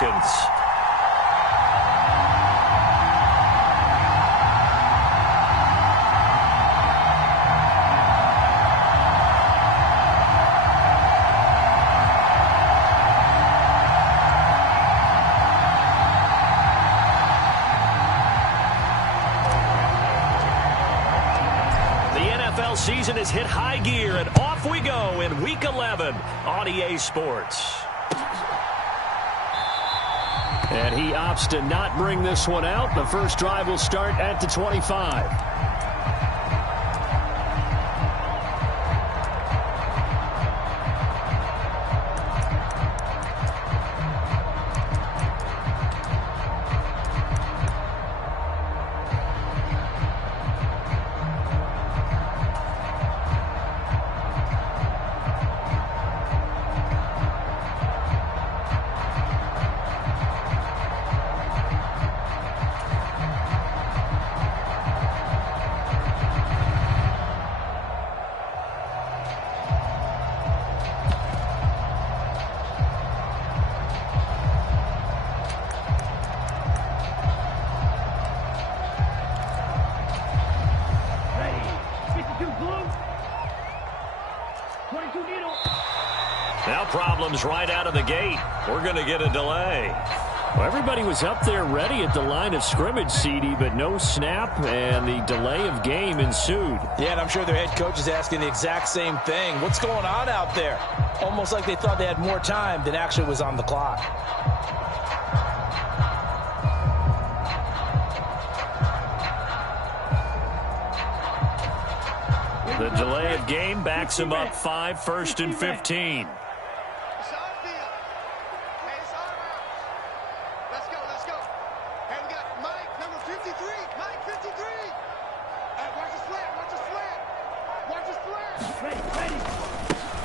Falcons. Season has hit high gear, and off we go in Week 11 on EA Sports. And he opts to not bring this one out. The first drive will start at the 25. Now problems right out of the gate. We're going to get a delay. Well, everybody was up there ready at the line of scrimmage, CD, but no snap, and the delay of game ensued. Yeah, and I'm sure their head coach is asking the exact same thing. What's going on out there? Almost like they thought they had more time than actually was on the clock. The delay of game backs him up 5, 1st and 15.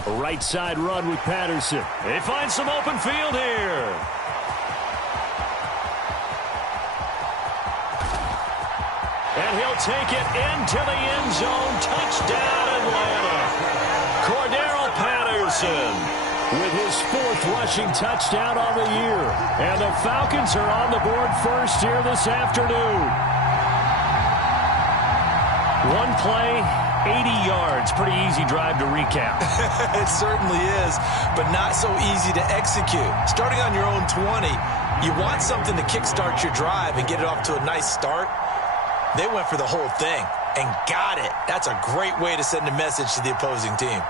A right side run with Patterson. They find some open field here. And he'll take it into the end zone. Touchdown, Atlanta. Cordero Patterson with his 4th rushing touchdown on the year. And the Falcons are on the board first here this afternoon. One play, 80 yards. Pretty easy drive to recap. It certainly is, but not so easy to execute. Starting on your own 20, you want something to kickstart your drive and get it off to a nice start. They went for the whole thing and got it. That's a great way to send a message to the opposing team.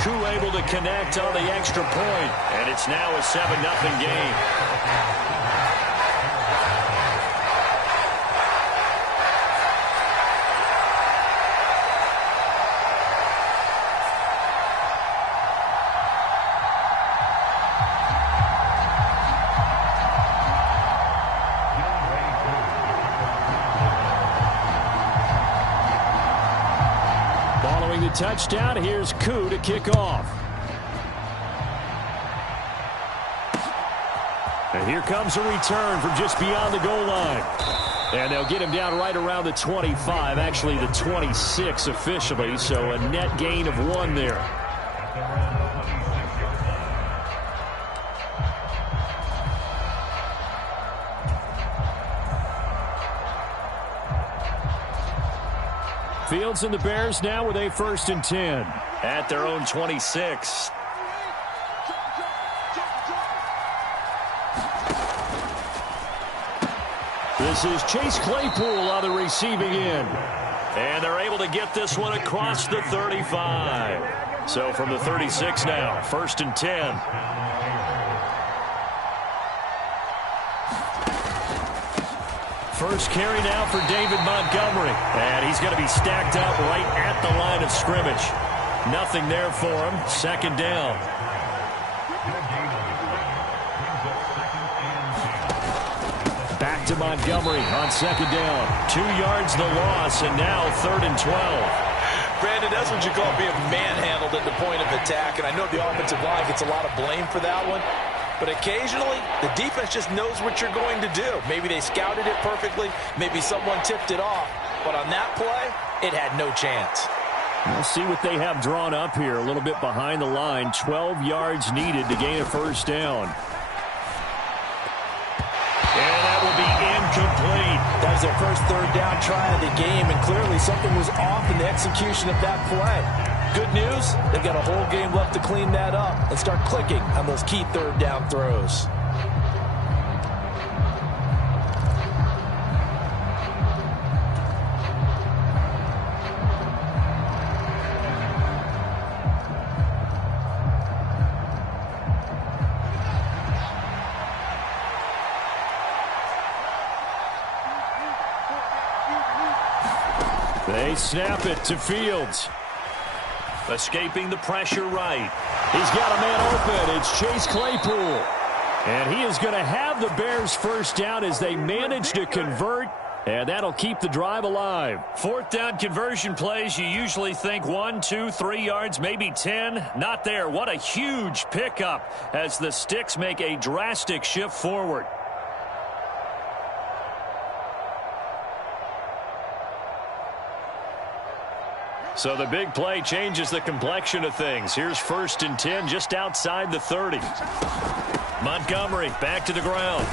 Koo able to connect on the extra point, and it's now a 7-0 game. Touchdown. Here's Koo to kick off. And here comes a return from just beyond the goal line. And they'll get him down right around the 25, actually the 26 officially, so a net gain of 1 there. Fields and the Bears now with a 1st and 10 at their own 26. This is Chase Claypool on the receiving end. And they're able to get this one across the 35. So from the 36 now, 1st and 10. First carry now for David Montgomery. And he's going to be stacked up right at the line of scrimmage. Nothing there for him. 2nd down. Back to Montgomery on 2nd down. 2 yards the loss, and now 3rd and 12. Brandon, that's what you call being manhandled at the point of attack. And I know the offensive line gets a lot of blame for that one. But occasionally, the defense just knows what you're going to do. Maybe they scouted it perfectly. Maybe someone tipped it off. But on that play, it had no chance. We'll see what they have drawn up here. A little bit behind the line. 12 yards needed to gain a first down. And that will be incomplete. That was their first third down try of the game, and clearly something was off in the execution of that play. Good news, they've got a whole game left to clean that up and start clicking on those key third down throws. They snap it to Fields. Escaping the pressure right. He's got a man open. It's Chase Claypool. And he is going to have the Bears first down as they manage to convert. And that'll keep the drive alive. Fourth down conversion plays, you usually think 1, 2, 3 yards, maybe 10. Not there. What a huge pickup as the Sticks make a drastic shift forward. So the big play changes the complexion of things. Here's 1st and 10 just outside the 30. Montgomery back to the ground.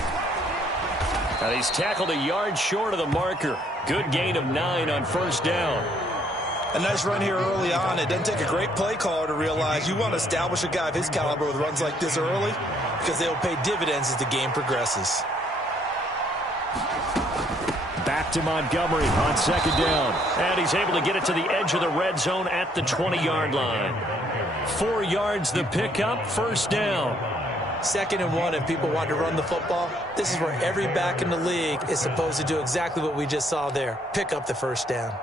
And he's tackled a yard short of the marker. Good gain of 9 on first down. A nice run here early on. It doesn't take a great play caller to realize you want to establish a guy of his caliber with runs like this early because they'll pay dividends as the game progresses. Back to Montgomery on second down. And he's able to get it to the edge of the red zone at the 20-yard line. 4 yards the pickup, first down. 2nd and 1, and people want to run the football. This is where every back in the league is supposed to do exactly what we just saw there. Pick up the first down.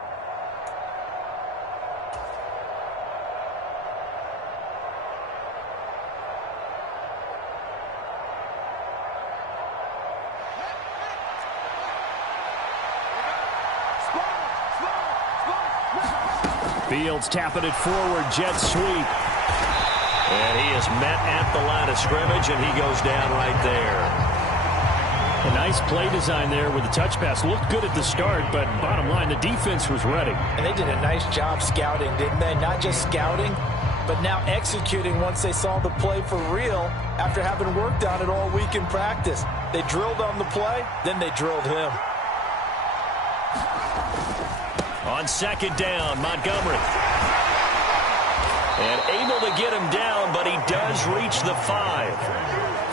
Fields tapping it forward, jet sweep. And he is met at the line of scrimmage, and he goes down right there. A nice play design there with the touch pass. Looked good at the start, but bottom line, the defense was ready. And they did a nice job scouting, didn't they? Not just scouting, but now executing once they saw the play for real after having worked on it all week in practice. They drilled on the play, then they drilled him. On second down, Montgomery. And able to get him down, but he does reach the 5.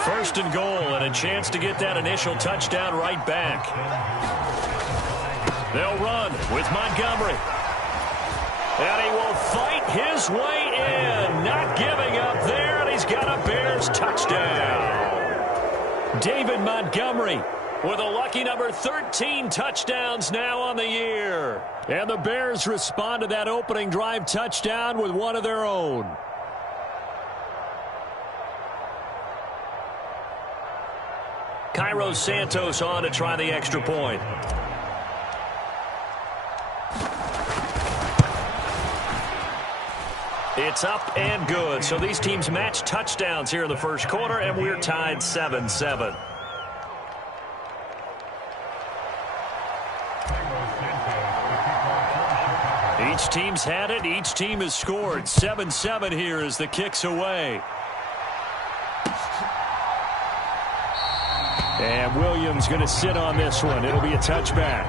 1st and goal, and a chance to get that initial touchdown right back. They'll run with Montgomery. And he will fight his way in. Not giving up there, and he's got a Bears touchdown. David Montgomery with a lucky number 13 touchdowns now on the year. And the Bears respond to that opening drive touchdown with one of their own. Cairo Santos on to try the extra point. It's up and good. So these teams match touchdowns here in the first quarter, and we're tied 7-7. Each team's had it. Each team has scored. 7-7 here as the kick's away. And Williams going to sit on this one. It'll be a touchback.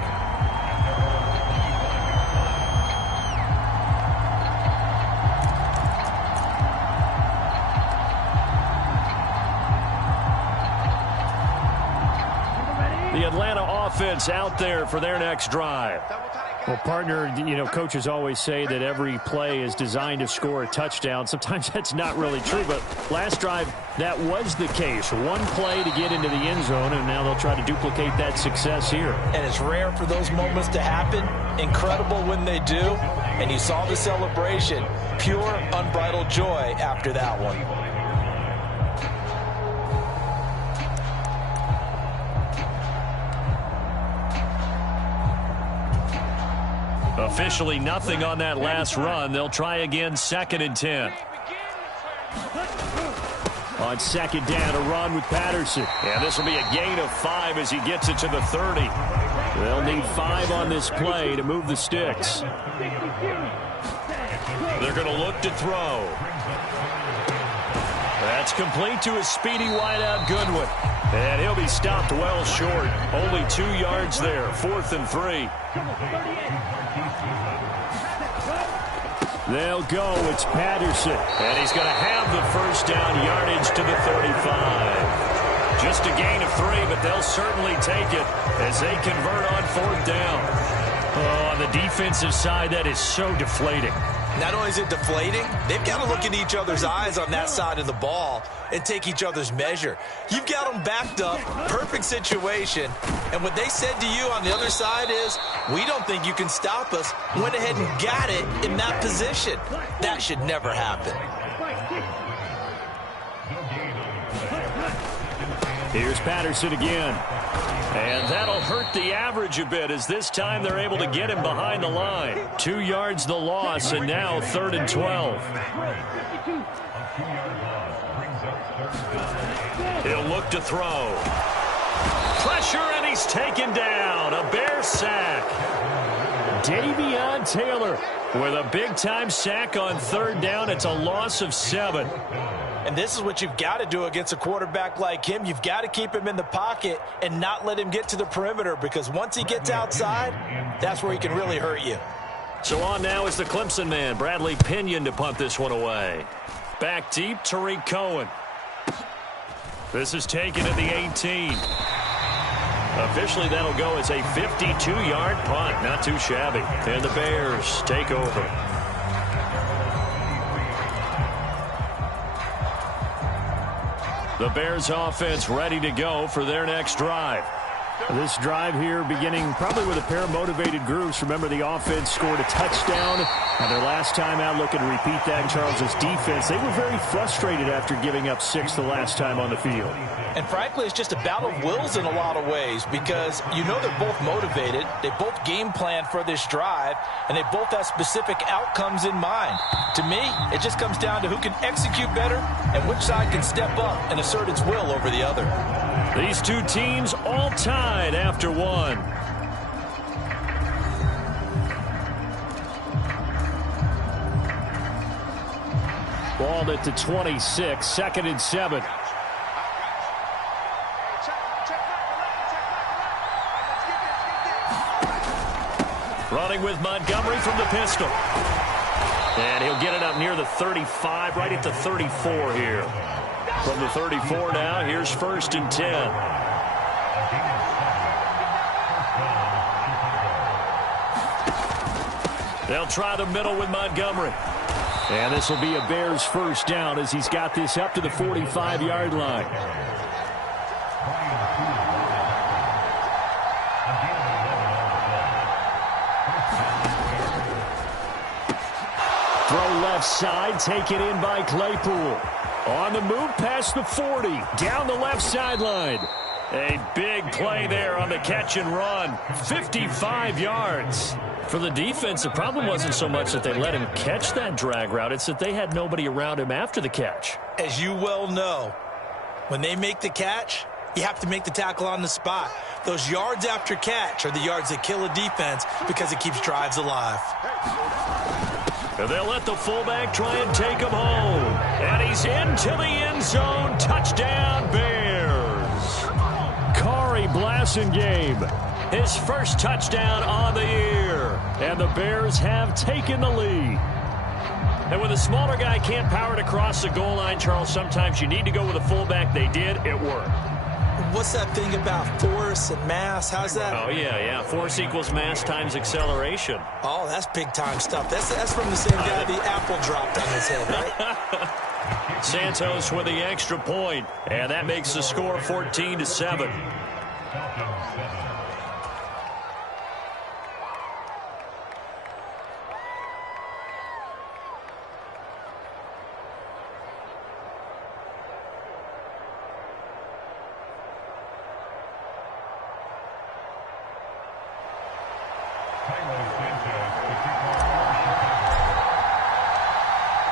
The Atlanta offense out there for their next drive. Well, partner, you know, coaches always say that every play is designed to score a touchdown. Sometimes that's not really true, but last drive, that was the case. One play to get into the end zone, and now they'll try to duplicate that success here. And it's rare for those moments to happen. Incredible when they do. And you saw the celebration. Pure, unbridled joy after that one. Officially nothing on that last run. They'll try again, 2nd and 10. On second down, a run with Patterson. And this will be a gain of 5 as he gets it to the 30. They'll need 5 on this play to move the Sticks. They're going to look to throw. That's complete to a speedy wideout Goodwin. And he'll be stopped well short. Only 2 yards there. 4th and 3. They'll go. It's Patterson. And he's going to have the first down, yardage to the 35. Just a gain of 3, but they'll certainly take it as they convert on 4th down. Oh, on the defensive side, that is so deflating. Not only is it deflating, they've got to look in each other's eyes on that side of the ball and take each other's measure. You've got them backed up, perfect situation, and what they said to you on the other side is, we don't think you can stop us. Went ahead and got it in that position. That should never happen. Here's Patterson again. And that'll hurt the average a bit as this time they're able to get him behind the line. 2 yards the loss, and now 3rd and 12. He'll look to throw. Pressure, and he's taken down. A Bear sack. Davion Taylor with a big-time sack on 3rd down. It's a loss of 7. And this is what you've got to do against a quarterback like him. You've got to keep him in the pocket and not let him get to the perimeter, because once he gets outside, that's where he can really hurt you. So on now is the Clemson man, Bradley Pinion, to punt this one away. Back deep, Tariq Cohen. This is taken at the 18. Officially, that'll go as a 52-yard punt. Not too shabby. And the Bears take over. The Bears offense ready to go for their next drive. This drive here beginning probably with a pair of motivated groups. Remember, the offense scored a touchdown. And their last time out, looking to repeat that in Charles's defense. They were very frustrated after giving up 6 the last time on the field. And frankly, it's just a battle of wills in a lot of ways, because you know they're both motivated. They both game plan for this drive, and they both have specific outcomes in mind. To me, it just comes down to who can execute better and which side can step up and assert its will over the other. These two teams all tied after 1. Ball at the 26, 2nd and 7. Running with Montgomery from the pistol. And he'll get it up near the 35, right at the 34 here. From the 34 now, here's 1st and 10. They'll try the middle with Montgomery. And this will be a Bears first down as he's got this up to the 45-yard line. Throw left side, taken in by Claypool. On the move past the 40, down the left sideline. A big play there on the catch and run. 55 yards. For the defense, the problem wasn't so much that they let him catch that drag route. It's that they had nobody around him after the catch. As you well know, when they make the catch, you have to make the tackle on the spot. Those yards after catch are the yards that kill a defense because it keeps drives alive. And they'll let the fullback try and take him home. And he's into the end zone. Touchdown, Bears. Kari Blasingame, his first touchdown on the year. And the Bears have taken the lead. And when the smaller guy can't power it across the goal line, Charles, sometimes you need to go with a fullback. They did. It worked. What's that thing about force and mass? How's that? Oh, yeah. Force equals mass times acceleration. Oh, that's big-time stuff. That's from the same guy the apple dropped on his head, right? Santos with the extra point, and that makes the score 14-7.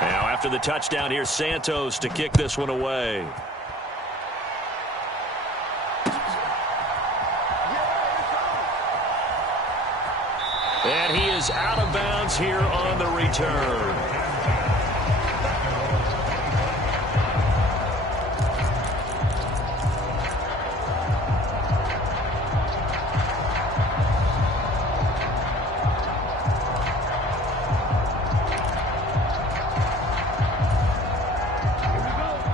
Now after the touchdown, here's Santos to kick this one away. And he is out of bounds here on the return.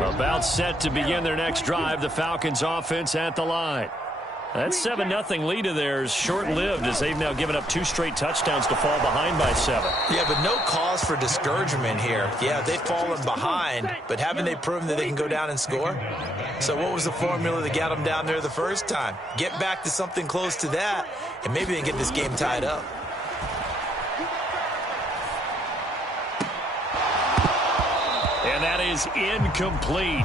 About set to begin their next drive, the Falcons offense at the line. That 7-0 lead of theirs short-lived as they've now given up 2 straight touchdowns to fall behind by 7. Yeah, but no cause for discouragement here. Yeah, they've fallen behind, but haven't they proven that they can go down and score? So what was the formula that got them down there the first time? Get back to something close to that, and maybe they can get this game tied up. And that is incomplete.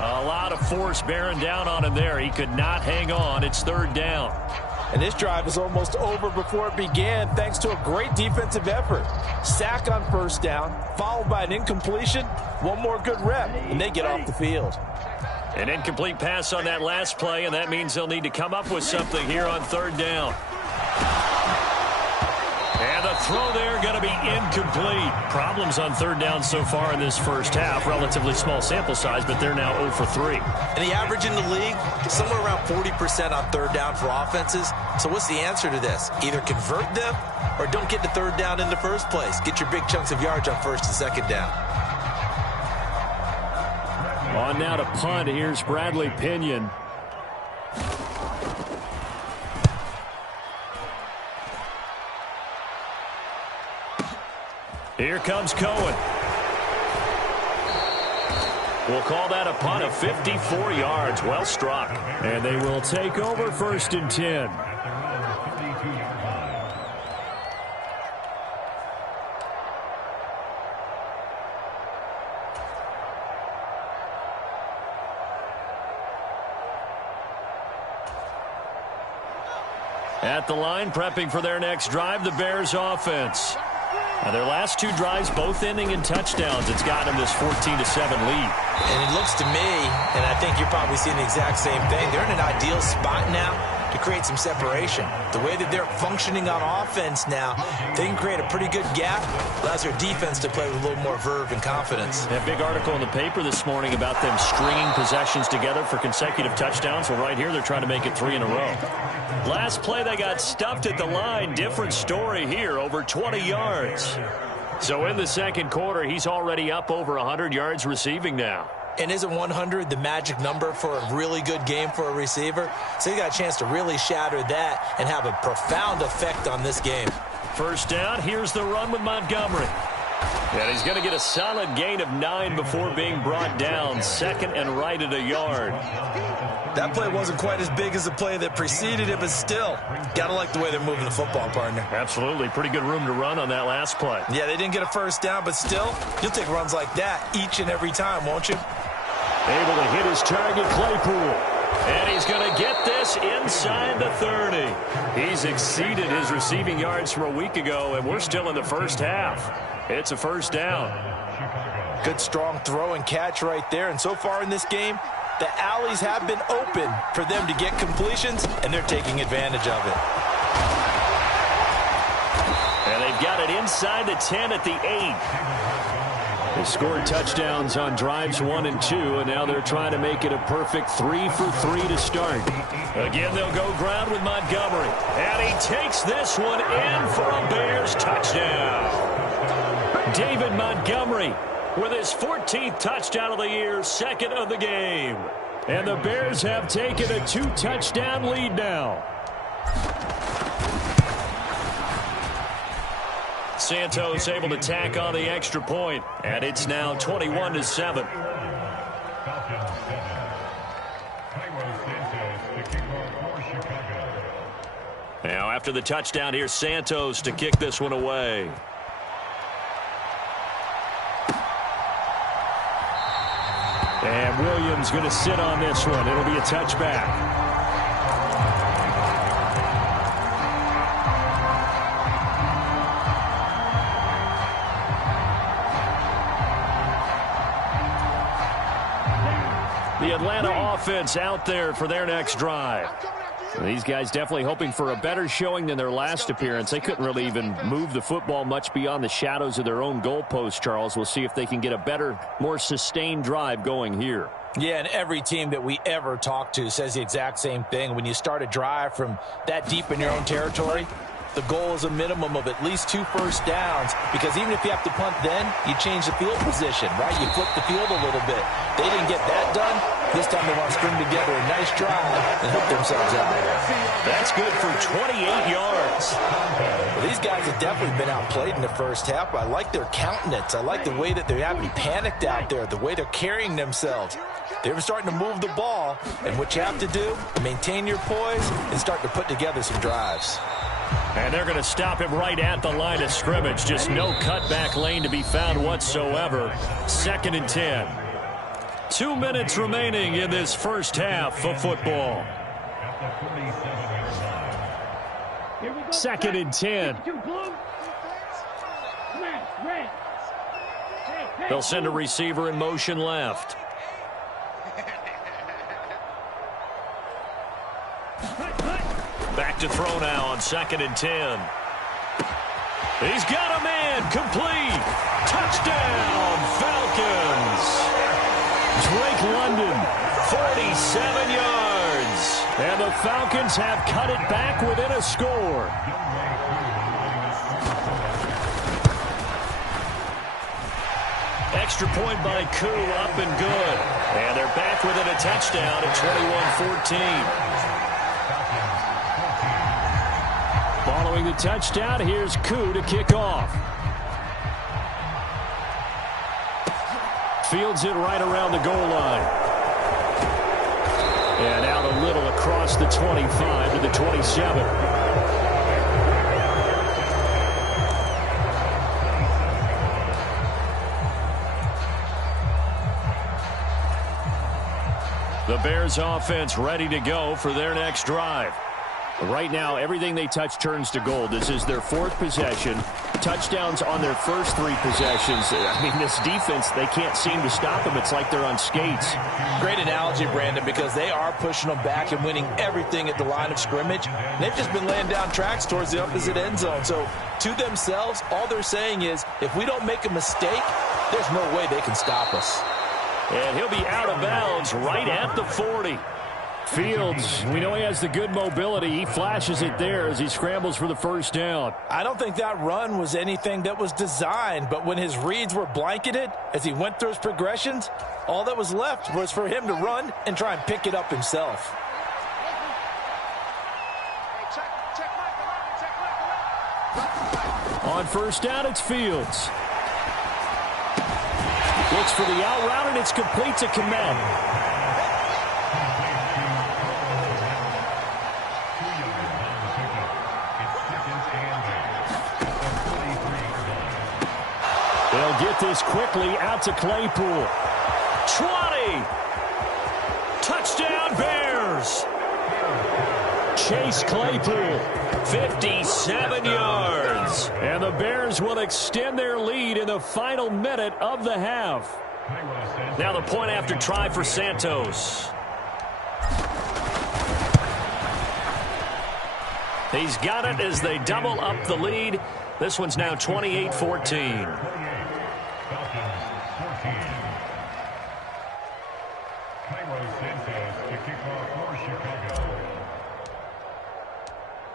A lot of force bearing down on him there. He could not hang on. It's 3rd down. And this drive is almost over before it began thanks to a great defensive effort. Sack on 1st down, followed by an incompletion. One more good rep, and they get off the field. An incomplete pass on that last play, and that means they'll need to come up with something here on 3rd down. And the throw there going to be incomplete. Problems on 3rd down so far in this first half. Relatively small sample size, but they're now 0 for 3. And the average in the league, somewhere around 40% on 3rd down for offenses. So what's the answer to this? Either convert them or don't get the 3rd down in the first place. Get your big chunks of yards on 1st and 2nd down. On now to punt. Here's Bradley Pinion. Here comes Cohen. We'll call that a punt of 54 yards. Well struck. And they will take over 1st and 10. At the line, prepping for their next drive, the Bears offense. Now their last 2 drives, both ending in touchdowns. It's gotten them this 14-7 lead. And it looks to me, and I think you're probably seeing the exact same thing, they're in an ideal spot now to create some separation. The way that they're functioning on offense now, they can create a pretty good gap. Allows their defense to play with a little more verve and confidence. That big article in the paper this morning about them stringing possessions together for consecutive touchdowns. Well, right here, they're trying to make it 3 in a row. Last play, they got stuffed at the line. Different story here, over 20 yards. So in the 2nd quarter, he's already up over 100 yards receiving now. And isn't 100 the magic number for a really good game for a receiver? So you got a chance to really shatter that and have a profound effect on this game. 1st down, here's the run with Montgomery. And he's going to get a solid gain of 9 before being brought down. 2nd and right at a yard. That play wasn't quite as big as the play that preceded it, but still, got to like the way they're moving the football, partner. Absolutely. Pretty good room to run on that last play. Yeah, they didn't get a 1st down, but still, you'll take runs like that each and every time, won't you? Able to hit his target, Claypool. And he's going to get this inside the 30. He's exceeded his receiving yards from a week ago, and we're still in the first half. It's a 1st down. Good strong throw and catch right there. And so far in this game, the alleys have been open for them to get completions, and they're taking advantage of it. And they've got it inside the 10 at the 8. They scored touchdowns on drives 1 and 2, and now they're trying to make it a perfect 3 for 3 to start. Again, they'll go ground with Montgomery. And he takes this one in for a Bears touchdown. David Montgomery with his 14th touchdown of the year, 2nd of the game. And the Bears have taken a 2-touchdown lead now. Santos able to tack on the extra point, and it's now 21-7. Now after the touchdown, here's Santos to kick this one away. And Williams going to sit on this one. It'll be a touchback. The Atlanta offense out there for their next drive. These guys definitely hoping for a better showing than their last appearance. They couldn't really even move the football much beyond the shadows of their own goalpost, Charles. We'll see if they can get a better, more sustained drive going here. Yeah, and every team that we ever talk to says the exact same thing. When you start a drive from that deep in your own territory, The goal is a minimum of at least 2 first downs, because even if you have to punt then, you change the field position, right? You flip the field a little bit. They didn't get that done. This time they want to string together a nice drive and hook themselves out. That's good for 28 yards. Well, these guys have definitely been outplayed in the first half. I like their countenance. I like the way that they haven't panicked out there, the way they're carrying themselves. They're starting to move the ball, and what you have to do, maintain your poise and start to put together some drives. And they're going to stop him right at the line of scrimmage. Just no cutback lane to be found whatsoever. 2nd and 10. 2 minutes remaining in this first half of football. 2nd and 10. They'll send a receiver in motion left. Back to throw now on 2nd and 10. He's got a man. Complete. Touchdown, Falcons. Drake London, 47 yards. And the Falcons have cut it back within a score. Extra point by Koo, up and good. And they're back within a touchdown at 21-14. Following the touchdown, here's Koo to kick off. Fields it right around the goal line. And out a little across the 25 to the 27. The Bears offense ready to go for their next drive. Right now, everything they touch turns to gold. This is their 4th possession. Touchdowns on their first 3 possessions. I mean, this defense, they can't seem to stop them. It's like they're on skates. Great analogy, Brandon, because they are pushing them back and winning everything at the line of scrimmage. They've just been laying down tracks towards the opposite end zone. So, to themselves, all they're saying is, if we don't make a mistake, there's no way they can stop us. And he'll be out of bounds right at the 40. Fields, we know he has the good mobility. He flashes it there as he scrambles for the first down. I don't think that run was anything that was designed, but when his reads were blanketed as he went through his progressions, all that was left was for him to run and try and pick it up himself. On first down, it's Fields. Looks for the out route, and it's complete to Kmet. They'll get this quickly out to Claypool. 20. Touchdown, Bears. Chase Claypool, 57 yards. And the Bears will extend their lead in the final minute of the half. Now the point after try for Santos. He's got it as they double up the lead. This one's now 28-14.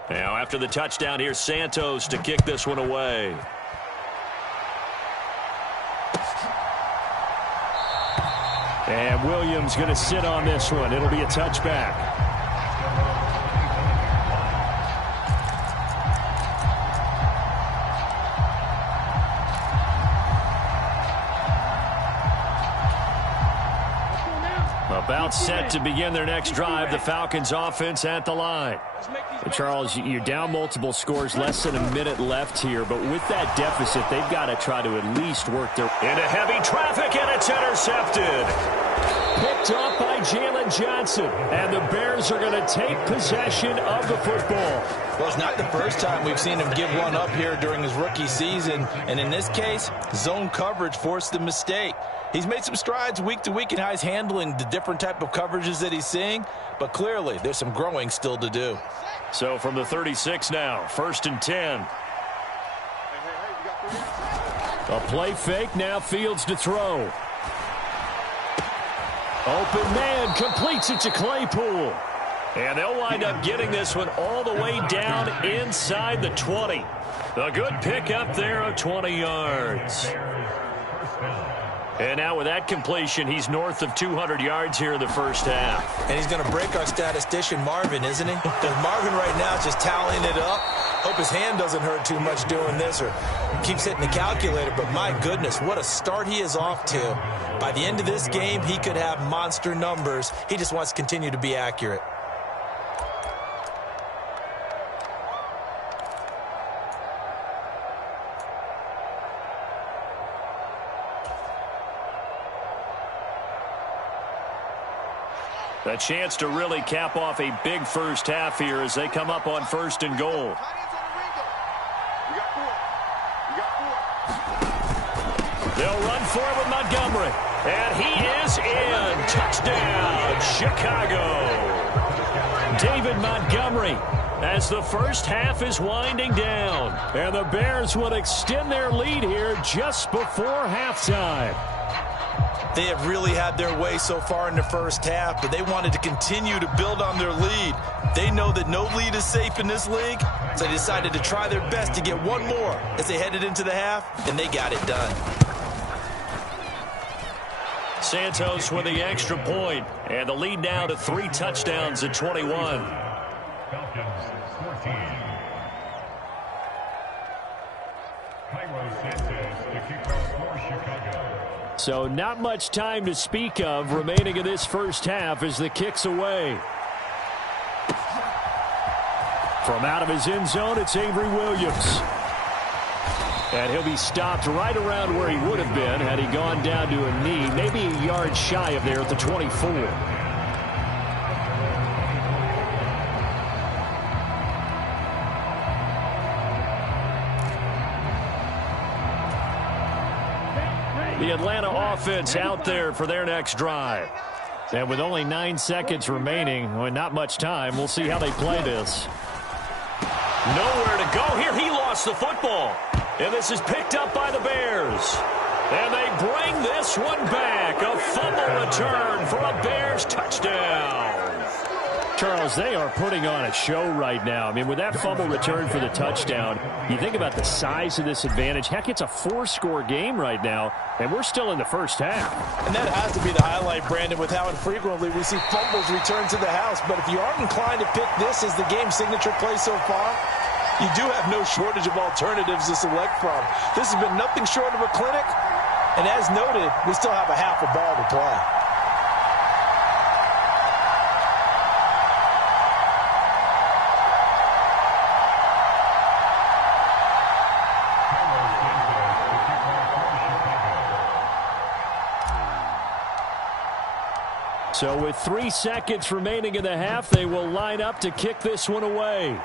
Now after the touchdown, here's Santos to kick this one away. And Williams going to sit on this one. It'll be a touchback. About set to begin their next drive. The Falcons offense at the line. Charles, you're down multiple scores, less than a minute left here, but with that deficit, they've got to try to at least work their... Into heavy traffic, and it's intercepted. Picked up by Jalen Johnson, and the Bears are going to take possession of the football. Well, it's not the first time we've seen him give one up here during his rookie season, and in this case, zone coverage forced the mistake. He's made some strides week to week in how he's handling the different type of coverages that he's seeing, but clearly there's some growing still to do. So from the 36 now, 1st and 10. A play fake, now Fields to throw. Open man, completes it to Claypool. And they'll wind up getting this one all the way down inside the 20. A good pickup there of 20 yards. And now with that completion, he's north of 200 yards here in the first half. And he's going to break our statistician Marvin, isn't he? Because Marvin right now is just tallying it up. Hope his hand doesn't hurt too much doing this or keeps hitting the calculator. But my goodness, what a start he is off to. By the end of this game, he could have monster numbers. He just wants to continue to be accurate. A chance to really cap off a big first half here as they come up on first and goal. They'll run for it with Montgomery. And he is in. Touchdown, Chicago. David Montgomery as the first half is winding down. And the Bears will extend their lead here just before halftime. They have really had their way so far in the first half, but they wanted to continue to build on their lead. They know that no lead is safe in this league, so they decided to try their best to get one more as they headed into the half, and they got it done. Santos with the extra point, and the lead now to 3 touchdowns at 21. Falcons 14. Cairo Sanchez, the kickoff for Chicago. So not much time to speak of remaining in this first half as the kick's away. From out of his end zone, it's Avery Williams. And he'll be stopped right around where he would have been had he gone down to a knee, maybe a yard shy of there at the 24. The Atlanta offense out there for their next drive. And with only 9 seconds remaining, well, not much time, we'll see how they play this. Nowhere to go here. He lost the football. And this is picked up by the Bears. And they bring this one back. A fumble return for a Bears touchdown. Charles, they are putting on a show right now. I mean, with that fumble return for the touchdown, you think about the size of this advantage. Heck, it's a 4-score game right now, and we're still in the first half. And that has to be the highlight, Brandon, with how infrequently we see fumbles return to the house. But if you aren't inclined to pick this as the game signature play so far, you do have no shortage of alternatives to select from. This has been nothing short of a clinic, and as noted, we still have a half a ball to play. So with 3 seconds remaining in the half, they will line up to kick this one away.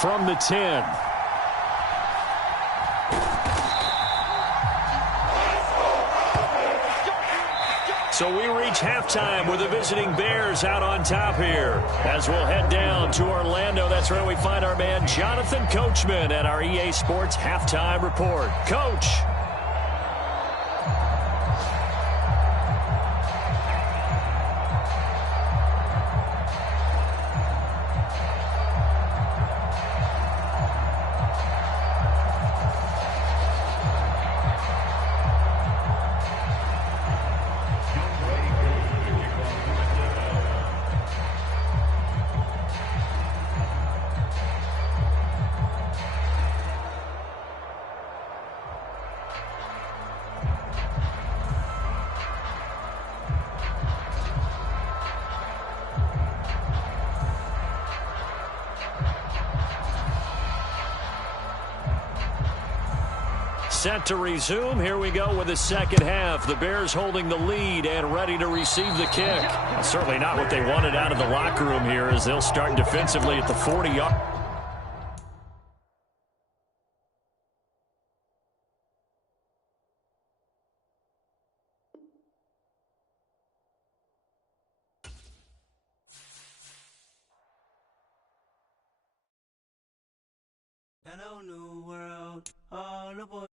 From the 10. So we reach halftime with the visiting Bears out on top here. As we'll head down to Orlando, that's where we find our man Jonathan Coachman at our EA Sports Halftime Report. Coach. Set to resume. Here we go with the second half. The Bears holding the lead and ready to receive the kick. Certainly not what they wanted out of the locker room here as they'll start defensively at the 40-yard. Hello, new world. All aboard.